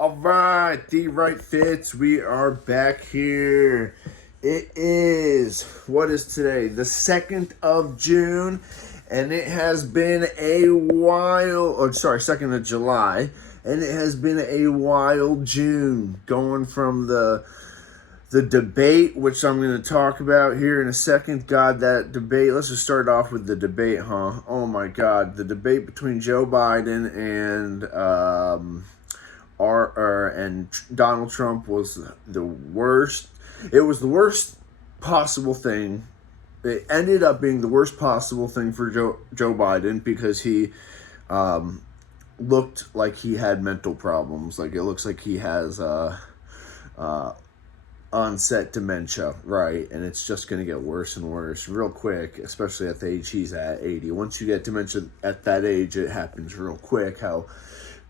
All right, the right fits. We are back here. It is, what is today? The 2nd of June, and it has been a while. Oh, sorry, 2nd of July, and it has been a wild June, going from the debate, which I'm going to talk about here in a second. God, that debate. Let's just start off with the debate, huh? Oh my God, the debate between Joe Biden and and Donald Trump was the worst. It was the worst possible thing. It ended up being the worst possible thing for Joe Biden because he looked like he had mental problems. Like it looks like he has onset dementia, right? And it's just going to get worse and worse real quick, especially at the age he's at, 80. Once you get dementia at that age, it happens real quick. How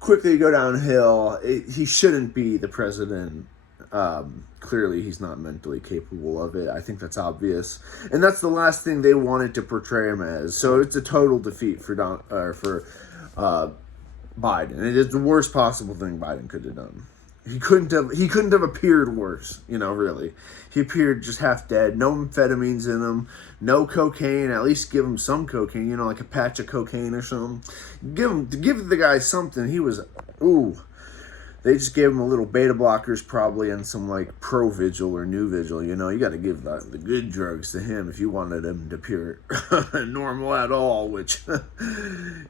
quickly you go downhill. He shouldn't be the president. Clearly, he's not mentally capable of it. I think that's obvious, and that's the last thing they wanted to portray him as. So it's a total defeat for Biden. It is the worst possible thing Biden could have done. He couldn't have appeared worse, really. He appeared just half dead, no amphetamines in him, no cocaine, at least give him some cocaine, like a patch of cocaine or something. Give the guy something. He was, they just gave him a little beta blockers probably and some like Provigil or Nuvigil, you got to give the good drugs to him if you wanted him to appear normal at all, which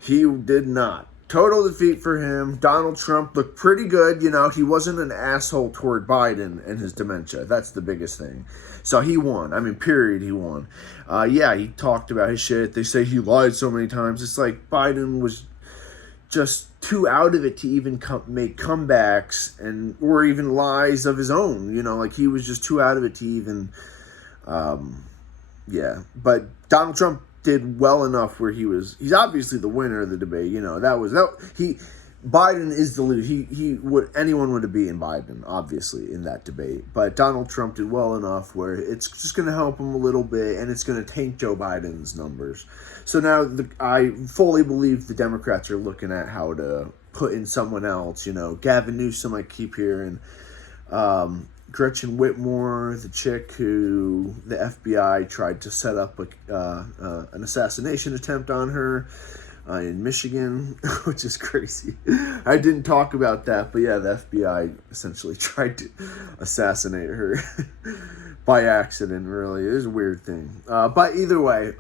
he did not. Total defeat for him. Donald Trump looked pretty good. He wasn't an asshole toward Biden and his dementia. That's the biggest thing. So he won. Period, he won. He talked about his shit. They say he lied so many times. It's like Biden was just too out of it to even make comebacks or even lies of his own. Like he was just too out of it to even, But Donald Trump did well enough where he's obviously the winner of the debate. Biden is the loser. Anyone would have beaten Biden, obviously, in that debate. But Donald Trump did well enough where it's just going to help him a little bit, and it's going to tank Joe Biden's numbers. So now I fully believe the Democrats are looking at how to put in someone else. Gavin Newsom, I keep hearing. Gretchen Whitmore, the chick who the FBI tried to set up an assassination attempt on her in Michigan, which is crazy. I didn't talk about that, but yeah, the FBI essentially tried to assassinate her by accident, really. It was a weird thing. But either way,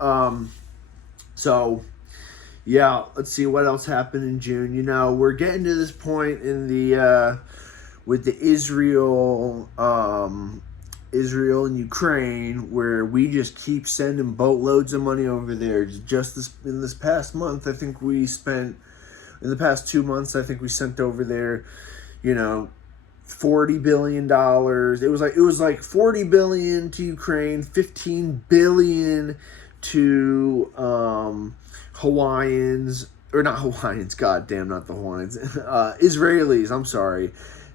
let's see what else happened in June. We're getting to this point in the... with the Israel and Ukraine, where we just keep sending boatloads of money over there. Just in this past month, I think we spent, in the past 2 months, I think we sent over there, $40 billion. It was like $40 billion to Ukraine, $15 billion to Hawaiians, or not Hawaiians, goddamn, not the Hawaiians, Israelis, I'm sorry.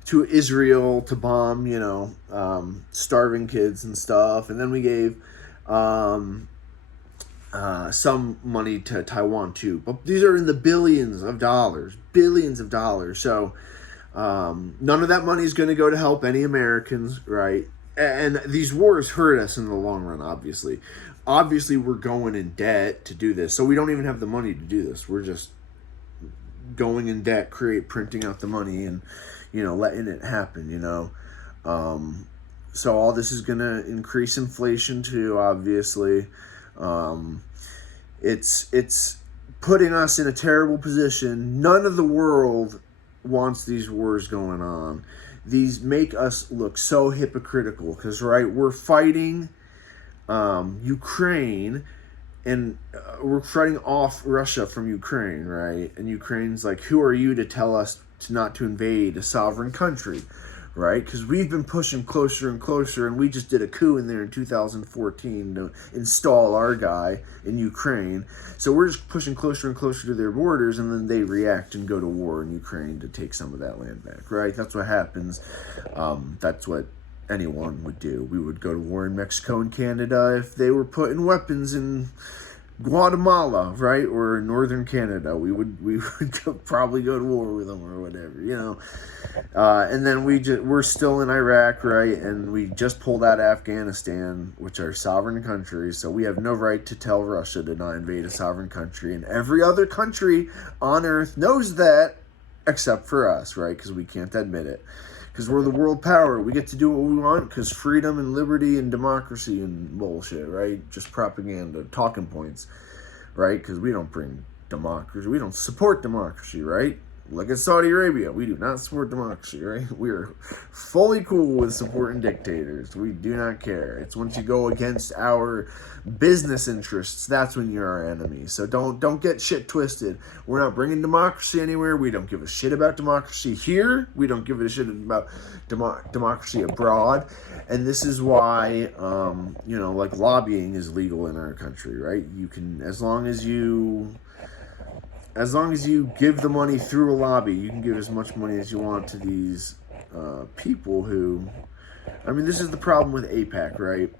To Israel to bomb, starving kids and stuff. And then we gave some money to Taiwan too. But these are in the billions of dollars. So none of that money is going to go to help any Americans, right? And these wars hurt us in the long run, obviously. Obviously, we're going in debt to do this. So we don't even have the money to do this. We're just going in debt, printing out the money and letting it happen, So all this is going to increase inflation too, obviously. It's putting us in a terrible position. None of the world wants these wars going on. These make us look so hypocritical because, right, we're fighting Ukraine, and we're fighting off Russia from Ukraine, right? And Ukraine's like, who are you to tell us not to invade a sovereign country, right? Because we've been pushing closer and closer, and we just did a coup in there in 2014 to install our guy in Ukraine. So we're just pushing closer and closer to their borders, and then they react and go to war in Ukraine to take some of that land back, right? That's what happens. That's what anyone would do. We would go to war in Mexico and Canada if they were putting weapons in Guatemala, right, or northern Canada, we would probably go to war with them or whatever, and then we're still in Iraq, right, and we just pulled out Afghanistan, which are sovereign countries, so we have no right to tell Russia to not invade a sovereign country, and every other country on earth knows that, except for us, right, because we can't admit it. Because we're the world power. We get to do what we want because freedom and liberty and democracy and bullshit, right? Just propaganda, talking points, right? Because we don't bring democracy. We don't support democracy, right? Look at Saudi Arabia. We do not support democracy, right? We are fully cool with supporting dictators. We do not care. It's once you go against our business interests, that's when you're our enemy. So don't get shit twisted. We're not bringing democracy anywhere. We don't give a shit about democracy here. We don't give a shit about democracy abroad. And this is why, like lobbying is legal in our country, right? You can, as long as you give the money through a lobby, you can give as much money as you want to these people who, this is the problem with AIPAC, right?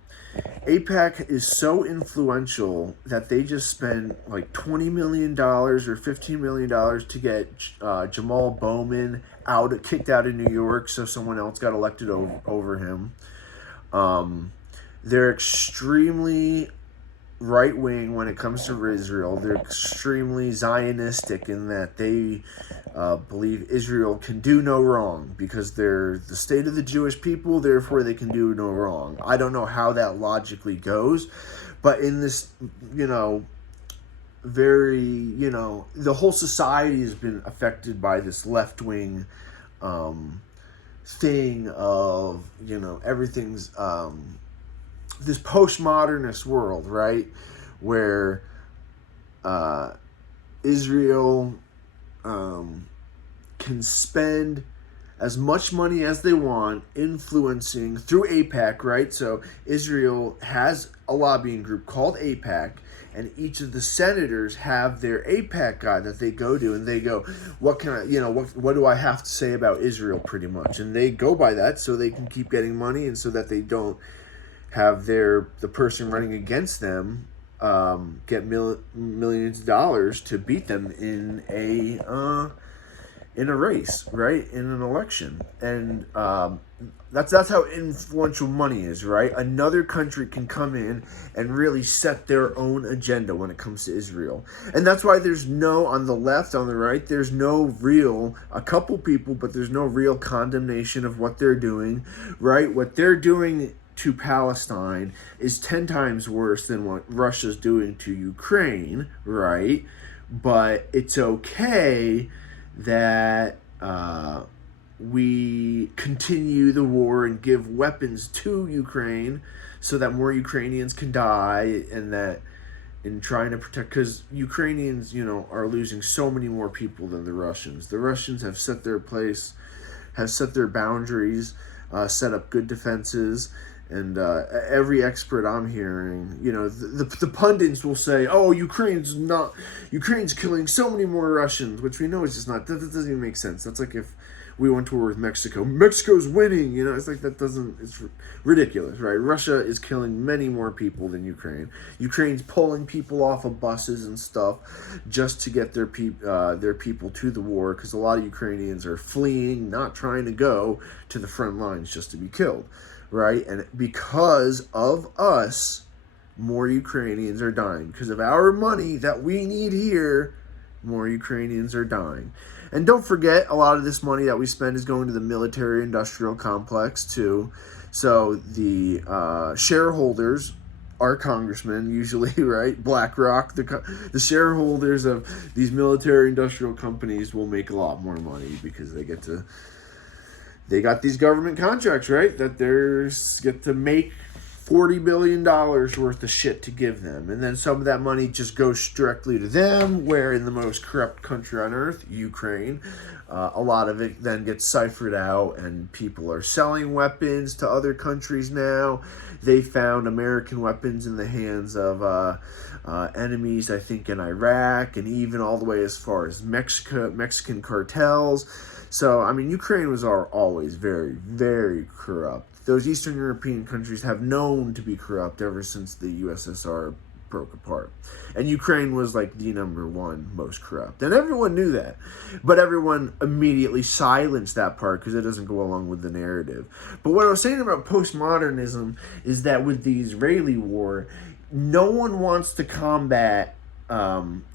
AIPAC is so influential that they just spend like $20 million or $15 million to get Jamal Bowman kicked out of New York so someone else got elected over him. They're extremely right-wing when it comes to Israel. They're extremely Zionistic in that they believe Israel can do no wrong because they're the state of the Jewish people, therefore they can do no wrong. I don't know how that logically goes, but in this, the whole society has been affected by this left-wing thing of, everything's this postmodernist world, right, where Israel can spend as much money as they want, influencing through AIPAC, right? So Israel has a lobbying group called AIPAC, and each of the senators have their AIPAC guy that they go to, and they go, what can I, what do I have to say about Israel, pretty much, and they go by that so they can keep getting money, and so that they don't have the person running against them get millions of dollars to beat them in a race, right, in an election, and that's how influential money is, right? Another country can come in and really set their own agenda when it comes to Israel, and that's why there's on the left, on the right, there's a couple people, but there's no real condemnation of what they're doing, right? What they're doing to Palestine is 10 times worse than what Russia's doing to Ukraine, right? But it's okay that we continue the war and give weapons to Ukraine so that more Ukrainians can die, and that in trying to protect, because Ukrainians, are losing so many more people than the Russians. The Russians have set their place, have set their boundaries, set up good defenses. And every expert I'm hearing, the pundits will say, "Oh, Ukraine's killing so many more Russians," which we know is just not. That doesn't even make sense. That's like if we went to war with Mexico. Mexico's winning, it's like that doesn't. It's ridiculous, right? Russia is killing many more people than Ukraine. Ukraine's pulling people off of buses and stuff just to get their people to the war, because a lot of Ukrainians are fleeing, not trying to go to the front lines just to be killed. Right? And because of us, more Ukrainians are dying. Because of our money that we need here, more Ukrainians are dying. And don't forget, a lot of this money that we spend is going to the military-industrial complex, too. So the shareholders, our congressmen, usually, right? BlackRock, the shareholders of these military-industrial companies will make a lot more money because they got these government contracts, right, that they get to make $40 billion worth of shit to give them. And then some of that money just goes directly to them, where in the most corrupt country on earth, Ukraine, a lot of it then gets ciphered out, and people are selling weapons to other countries now. They found American weapons in the hands of enemies, I think, in Iraq, and even all the way as far as Mexican cartels. So, Ukraine was always very, very corrupt. Those Eastern European countries have known to be corrupt ever since the USSR broke apart. And Ukraine was like the number one most corrupt. And everyone knew that. But everyone immediately silenced that part because it doesn't go along with the narrative. But what I was saying about postmodernism is that with the Israeli war, no one wants to combat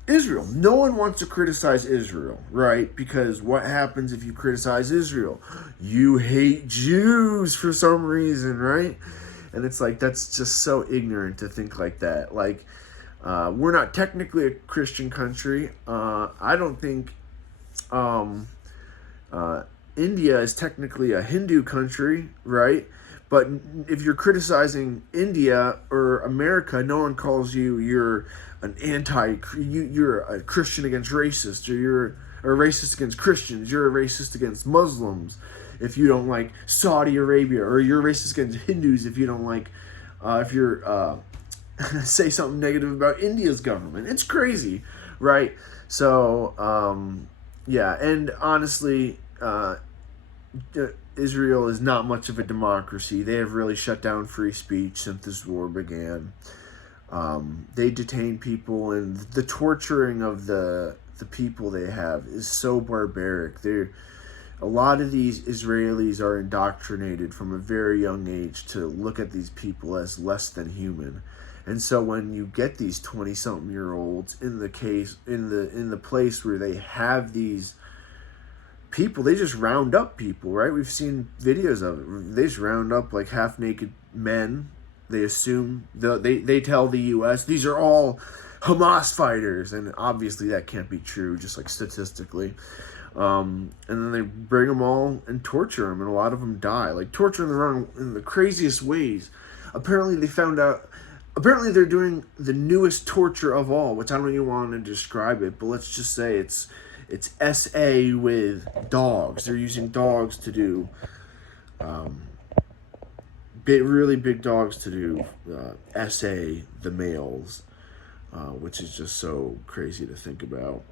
Israel. No one wants to criticize Israel, right? Because what happens if you criticize Israel? You hate Jews for some reason, right? And it's like, that's just so ignorant to think like that. Like, we're not technically a Christian country. I don't think India is technically a Hindu country, right? But if you're criticizing India or America, no one calls you're an you're a Christian against racist, or you're a racist against Christians, you're a racist against Muslims if you don't like Saudi Arabia, or you're racist against Hindus if you don't like, if you're, say something negative about India's government. It's crazy, right? So, yeah, and honestly, Israel is not much of a democracy. They have really shut down free speech since this war began. They detain people, and the torturing of the people they have is so barbaric. A lot of these Israelis are indoctrinated from a very young age to look at these people as less than human. And so when you get these 20-something-year-olds in the place where they have these people, they just round up people, right? We've seen videos of it. They just round up like half-naked men. They assume, they tell the U.S. these are all Hamas fighters, and obviously that can't be true, just like statistically. And then they bring them all and torture them, and a lot of them die. Like, torturing them in the craziest ways. Apparently they're doing the newest torture of all, which I don't even want to describe it, but let's just say it's SA with dogs. They're using dogs to do, really big dogs to do SA, the males, which is just so crazy to think about.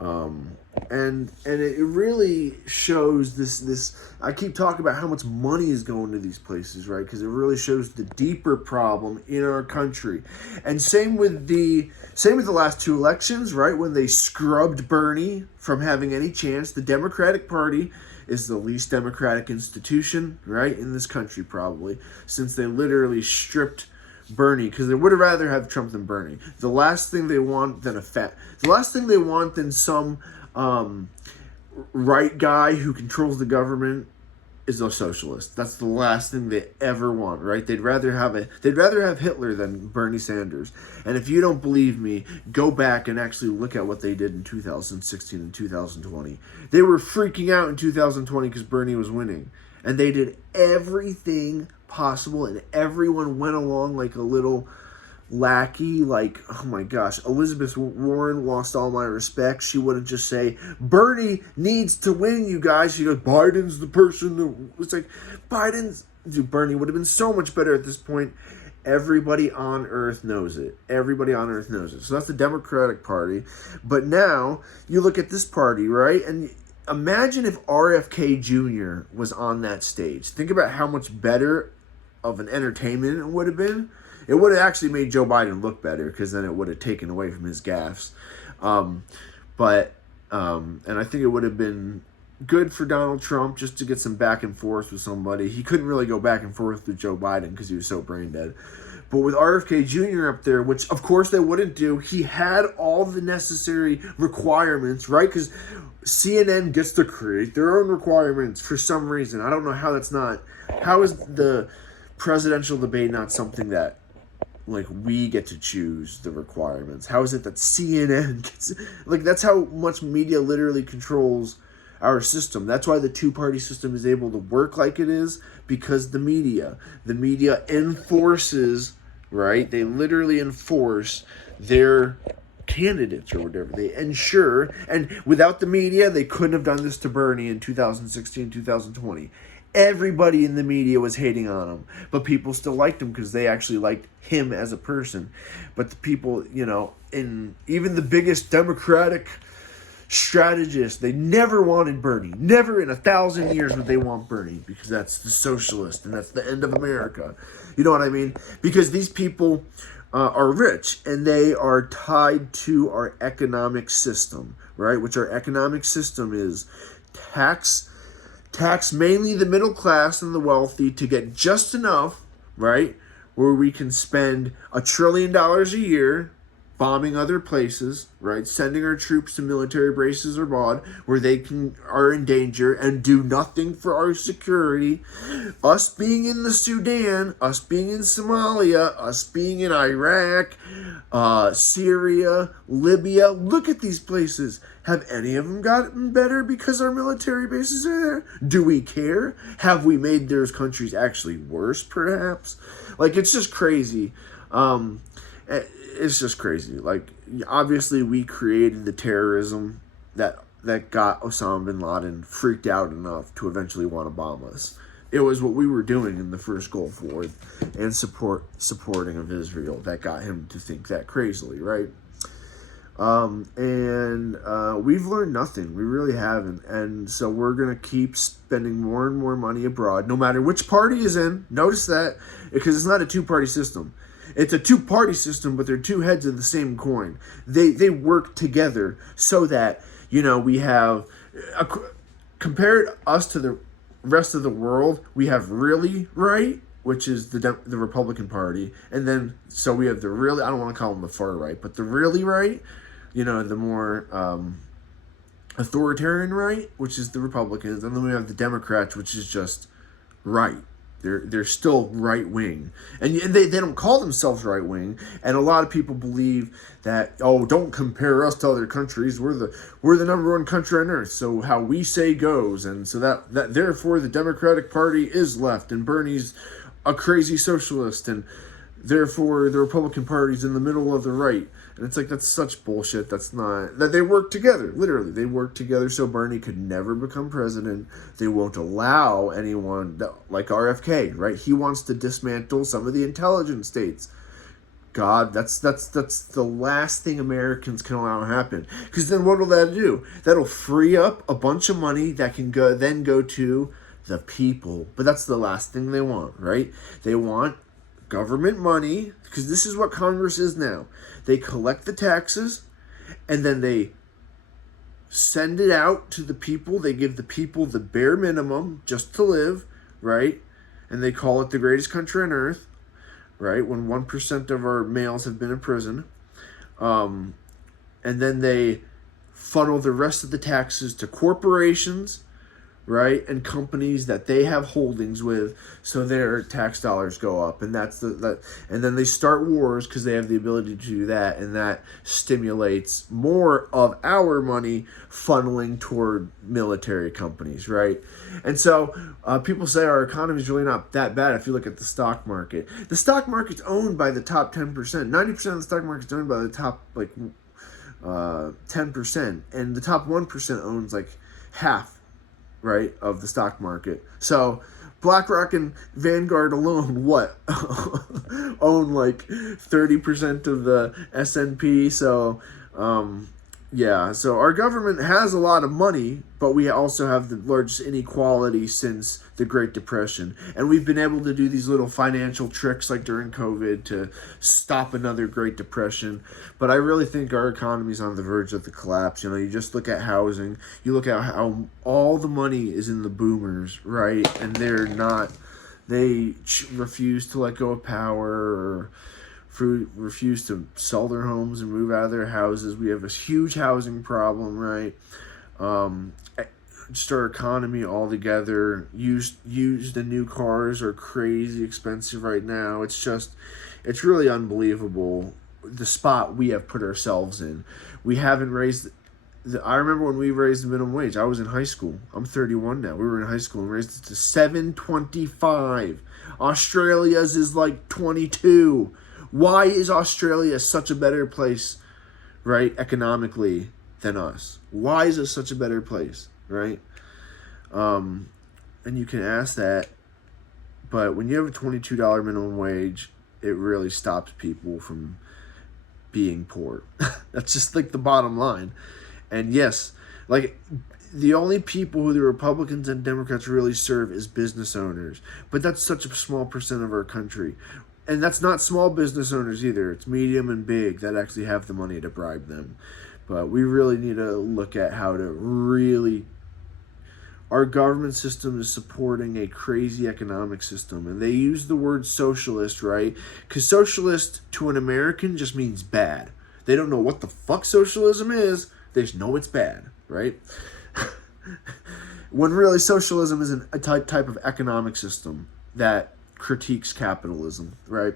And it really shows this. I keep talking about how much money is going to these places, right? Because it really shows the deeper problem in our country. And same with the last two elections, right? When they scrubbed Bernie from having any chance. The Democratic Party is the least democratic institution, right, in this country probably, since they literally stripped Bernie, because they would have rather have Trump than Bernie. The last thing they want than some right guy who controls the government is a socialist. That's the last thing they ever want, right? They'd rather have Hitler than Bernie Sanders. And if you don't believe me, go back and actually look at what they did in 2016 and 2020. They were freaking out in 2020 because Bernie was winning. And they did everything possible, and everyone went along like a little lackey. Like, oh my gosh, Elizabeth Warren lost all my respect. She wouldn't just say, Bernie needs to win, you guys. She goes, Biden's the person. It's like, Bernie would have been so much better at this point. Everybody on earth knows it. So that's the Democratic Party. But now you look at this party, right? And imagine if RFK Jr. was on that stage. Think about how much better of an entertainment it would have been. It would have actually made Joe Biden look better, because then it would have taken away from his gaffes. And I think it would have been good for Donald Trump just to get some back and forth with somebody. He couldn't really go back and forth with Joe Biden because he was so brain dead. But with RFK Jr. up there, which of course they wouldn't do, he had all the necessary requirements, right? Because CNN gets to create their own requirements for some reason. I don't know how that's not. How is the presidential debate not something that, like, we get to choose the requirements? How is it that CNN gets, like, that's how much media literally controls our system. That's why the two-party system is able to work like it is, because the media enforces, right? They literally enforce their candidates or whatever. They ensure, and without the media, they couldn't have done this to Bernie in 2016, 2020. Everybody in the media was hating on him, but people still liked him because they actually liked him as a person. But the people, in even the biggest Democratic strategists, they never wanted Bernie. Never in 1,000 years would they want Bernie, because that's the socialist and that's the end of America. You know what I mean? Because these people are rich, and they are tied to our economic system, right? Which our economic system is tax mainly the middle class and the wealthy to get just enough, right, where we can spend $1 trillion a year bombing other places, right, sending our troops to military bases abroad where they are in danger and do nothing for our security. Us being in the Sudan, us being in Somalia, us being in Iraq, Syria, Libya. Look at these places. Have any of them gotten better because our military bases are there? Do we care? Have we made those countries actually worse, perhaps? Like, it's just crazy. It's just crazy. Like, obviously, we created the terrorism that got Osama bin Laden freaked out enough to eventually want to bomb us. It was what we were doing in the first Gulf War and supporting of Israel that got him to think that crazily, right? We've learned nothing. We really haven't. And so we're going to keep spending more and more money abroad, no matter which party is in. Notice that, because it's not a two-party system. It's a two-party system, but they're two heads of the same coin. They work together so that, we have, compared us to the rest of the world, we have really right, which is the Republican Party, and then so we have the really, I don't want to call them the far right, but the really right, the more authoritarian right, which is the Republicans, and then we have the Democrats, which is just right. They're still right wing, and they don't call themselves right wing. And a lot of people believe that, don't compare us to other countries. We're the number one country on earth. So how we say goes, and so that therefore the Democratic Party is left, and Bernie's a crazy socialist, and therefore the Republican Party's in the middle of the right. And it's like, that's such bullshit. That's not, that they work together. Literally, they work together so Bernie could never become president. They won't allow anyone, like RFK, right? He wants to dismantle some of the intelligence states. God, that's the last thing Americans can allow to happen. Because then what will that do? That'll free up a bunch of money that can go to the people. But that's the last thing they want, right? They want government money, because this is what Congress is now. They collect the taxes, and then they send it out to the people. They give the people the bare minimum just to live, right? And they call it the greatest country on earth, right? When 1% of our males have been in prison. And then they funnel the rest of the taxes to corporations, right, and companies that they have holdings with, so their tax dollars go up, and and then they start wars because they have the ability to do that, and that stimulates more of our money funneling toward military companies, right? And so people say our economy is really not that bad if you look at the stock market. The stock market's owned by the top 10%. 90% of the stock market's owned by the top 10%, and the top 1% owns like half, right, of the stock market. So BlackRock and Vanguard alone, own like 30% of the S&P. So so our government has a lot of money, but we also have the largest inequality since the Great Depression. And we've been able to do these little financial tricks like during COVID to stop another Great Depression. But I really think our economy's on the verge of the collapse. You just look at housing. You look at how all the money is in the boomers, right? And they refuse to let go of power, or refuse to sell their homes and move out of their houses. We have a huge housing problem, right? Just our economy altogether. Used and new cars are crazy expensive right now. It's really unbelievable the spot we have put ourselves in. We haven't raised. I remember when we raised the minimum wage. I was in high school. I'm 31 now. We were in high school and raised it to $7.25. Australia's is like 22. Why is Australia such a better place, right, economically than us? Why is it such a better place, right? And you can ask that, but when you have a $22 minimum wage, it really stops people from being poor. That's just like the bottom line. And yes, like the only people who the Republicans and Democrats really serve is business owners. But that's such a small percent of our country. And that's not small business owners either. It's medium and big that actually have the money to bribe them. But we really need to look at how to really... Our government system is supporting a crazy economic system. And they use the word socialist, right? Because socialist to an American just means bad. They don't know what the fuck socialism is. They just know it's bad, right? When really socialism is a type of economic system that critiques capitalism, right?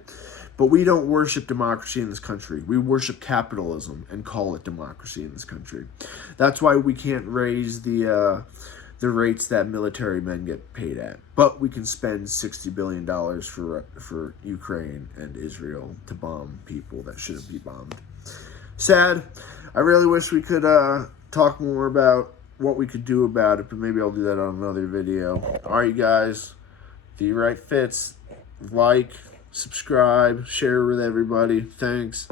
But we don't worship democracy in this country. We worship capitalism and call it democracy in this country. That's why we can't raise the rates that military men get paid at. But we can spend $60 billion for Ukraine and Israel to bomb people that shouldn't be bombed. Sad. I really wish we could talk more about what we could do about it, but maybe I'll do that on another video. All right, guys. The Right Fits. Like, subscribe, share with everybody. Thanks.